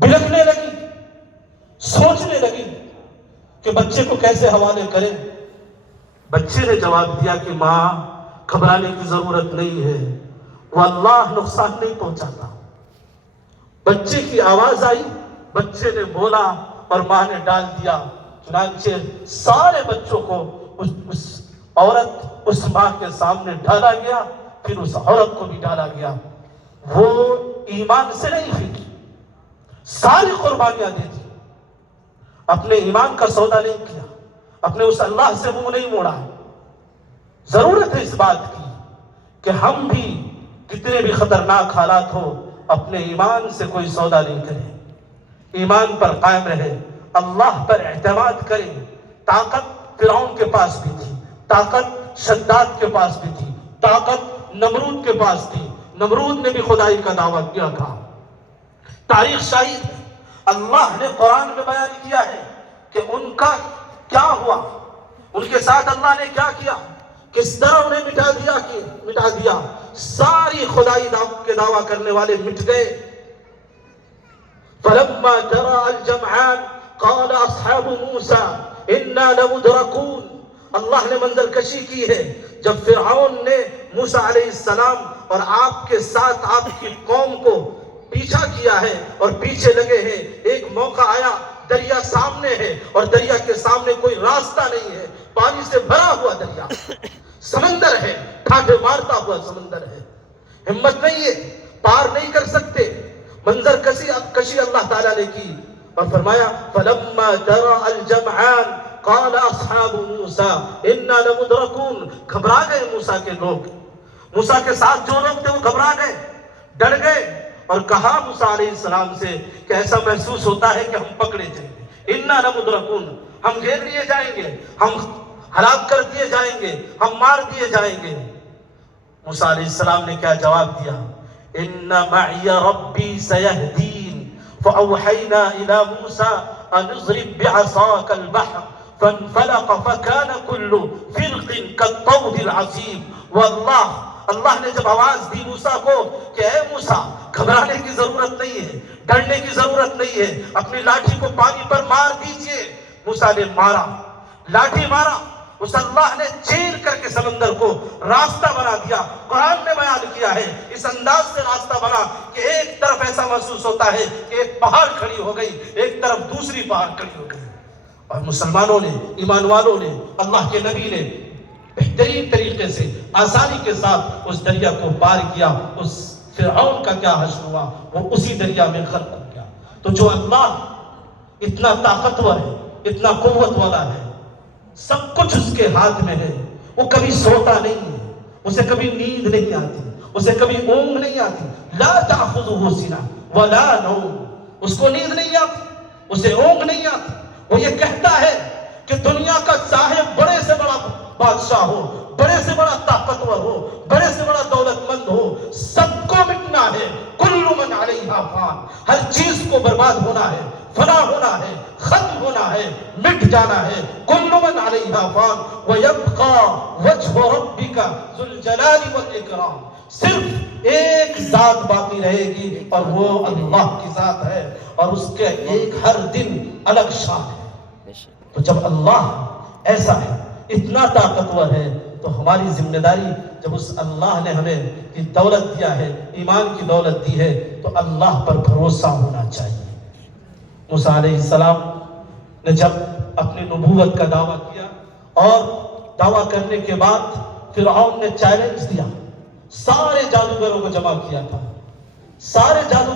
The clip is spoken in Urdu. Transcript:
بلکنے لگی، سوچنے لگی کہ بچے کو کیسے حوالے کریں۔ بچے نے جواب دیا کہ ماں، گھبرانے کی ضرورت نہیں ہے، وہ اللہ نقصان نہیں پہنچاتا۔ بچے کی آواز آئی، بچے نے بولا اور ماں نے ڈال دیا۔ چنانچہ سارے بچوں کو اس عورت، اس ماں کے سامنے ڈالا گیا، پھر اس عورت کو بھی ڈالا گیا۔ وہ ایمان سے نہیں پھری، ساری قربانیاں دے دی، اپنے ایمان کا سودا نہیں کیا، اپنے اس اللہ سے منہ نہیں موڑا۔ ضرورت ہے اس بات کی کہ ہم بھی کتنے بھی خطرناک حالات ہو، اپنے ایمان سے کوئی سودا نہیں کرے، ایمان پر قائم رہے، اللہ پر اعتماد کرے۔ طاقت فرعون کے پاس بھی تھی، طاقت شداد کے پاس بھی تھی، طاقت نمرود کے پاس تھی، نمرود نے بھی خدائی کا دعویٰ کیا تھا۔ تاریخ شاہد ہے، اللہ نے قرآن میں بیان کیا ہے کہ ان کا کیا ہوا، ان کے ساتھ اللہ نے کیا کیا، کس طرح انہیں مٹا دیا۔ ساری خدائی کے دعویٰ کرنے والے مٹ گئے۔ فَلَمَّا تَرَى الْجَمْعَانِ قَالَ أَصْحَابُ مُوسَىٰ إِنَّا لَمُدْرَكُونَ۔ اللہ نے منظر کشی کی ہے جب فرعون نے موسیٰ علیہ السلام اور آپ کے ساتھ آپ کی قوم کو پیچھا کیا ہے اور پیچھے لگے ہیں۔ ایک موقع آیا، دریا سامنے ہے اور دریا کے سامنے کوئی راستہ نہیں ہے، پانی سے بھرا ہوا دریا، سمندر ہے، ٹھاٹھے مارتا ہوا سمندر ہے، ہمت نہیں ہے، پار نہیں کر سکتے۔ منظر کشی اللہ تعالیٰ نے کی اور فرمایا فَلَمَّا تَرَى الْجَمْعَانِ قَالَ أَصْحَابُ مُوسَىٰ إِنَّا لَمُدْرَكُونَ۔ گھبرا گئے موسیٰ کے لوگ، موسیٰ کے ساتھ جو لوگ تھے وہ گھبرا گئے، ڈر گئے اور کہا موسیٰ علیہ السلام سے کہ ایسا محسوس ہوتا ہے کہ ہم پکڑے جائیں گے، اِنَّا لَمُدْرَكُونَ، ہم گھیر لیے جائیں گے، ہم ہلاک کر دیے جائیں گے، ہم مار دیے جائیں گے۔ موسیٰ علیہ السلام نے کیا جواب دیا؟ إِنَّ مَعِيَ رَبِّي سَيَهْدِينِ فَأَوْحَيْنَا إِلَى مُوسَىٰ أَنِ اضْرِب بِّعَصَاكَ الْبَحْرَ فَانفَلَقَ فَكَانَ كُلُّ فِرْقٍ كَالطَّوْدِ الْعَظِيمِ۔ اللہ نے جب آواز دی موسیٰ کو کہ اے موسیٰ، گھبرانے کی ضرورت نہیں ہے، ڈرنے کی ضرورت نہیں ہے، اپنی لاٹھی کو پانی پر مار دیجئے۔ موسیٰ نے مارا، لاٹھی مارا، اس اللہ نے چیر کر کے سمندر کو راستہ بنا دیا۔ قرآن نے بیان کیا ہے اس انداز سے راستہ بنا کہ ایک طرف ایسا محسوس ہوتا ہے کہ ایک پہاڑ کھڑی ہو گئی، ایک طرف دوسری پہاڑ کھڑی ہو گئی، اور مسلمانوں نے، ایمان والوں نے، اللہ کے نبی نے بہترین طریقے سے، آسانی کے ساتھ اس دریا کو پار کیا۔ اس فرعون کا کیا حشر ہوا، وہ اسی دریا میں غرق ہو گیا۔ تو جو اللہ اتنا طاقتور ہے، اتنا قوت والا ہے، سب کچھ اس کے ہاتھ میں ہے، وہ کبھی سوتا نہیں ہے، اسے کبھی نیند نہیں آتی، اسے کبھی اونگ نہیں آتی۔ لا تأخذہ سنۃ ولا نوم، اس کو نیند نہیں آتی، اسے اونگ نہیں آتی۔ وہ یہ کہتا ہے کہ دنیا کا چاہے بڑے سے بڑا بادشاہ ہو، بڑے سے بڑا طاقتور ہو، بڑے سے بڑا دولت مند ہو، سب کو مٹنا ہے۔ کل من علیہا فان، ہر چیز کو برباد ہونا ہے، فنا ہونا ہے، ختم ہونا ہے، مٹ جانا ہے۔ کل من علیہا فان ویبقى وجہ ربک ذو الجلال والاکرام، صرف ایک ذات باقی رہے گی اور وہ اللہ کی ذات ہے، اور اس کے ایک ہر دن الگ شان ہے۔ تو جب اللہ ایسا ہے، اتنا طاقتور ہے، تو ہماری ذمہ داری، جب اس اللہ نے ہمیں یہ دولت دیا ہے، ایمان کی دولت دی ہے، تو اللہ پر بھروسہ ہونا چاہیے۔ موسیٰ علیہ السلام نے جب اپنی نبوت کا دعویٰ کیا اور دعویٰ کرنے کے بعد فرعون نے چیلنج دیا، سارے جادوگروں کو جمع کیا تھا، سارے جادوگر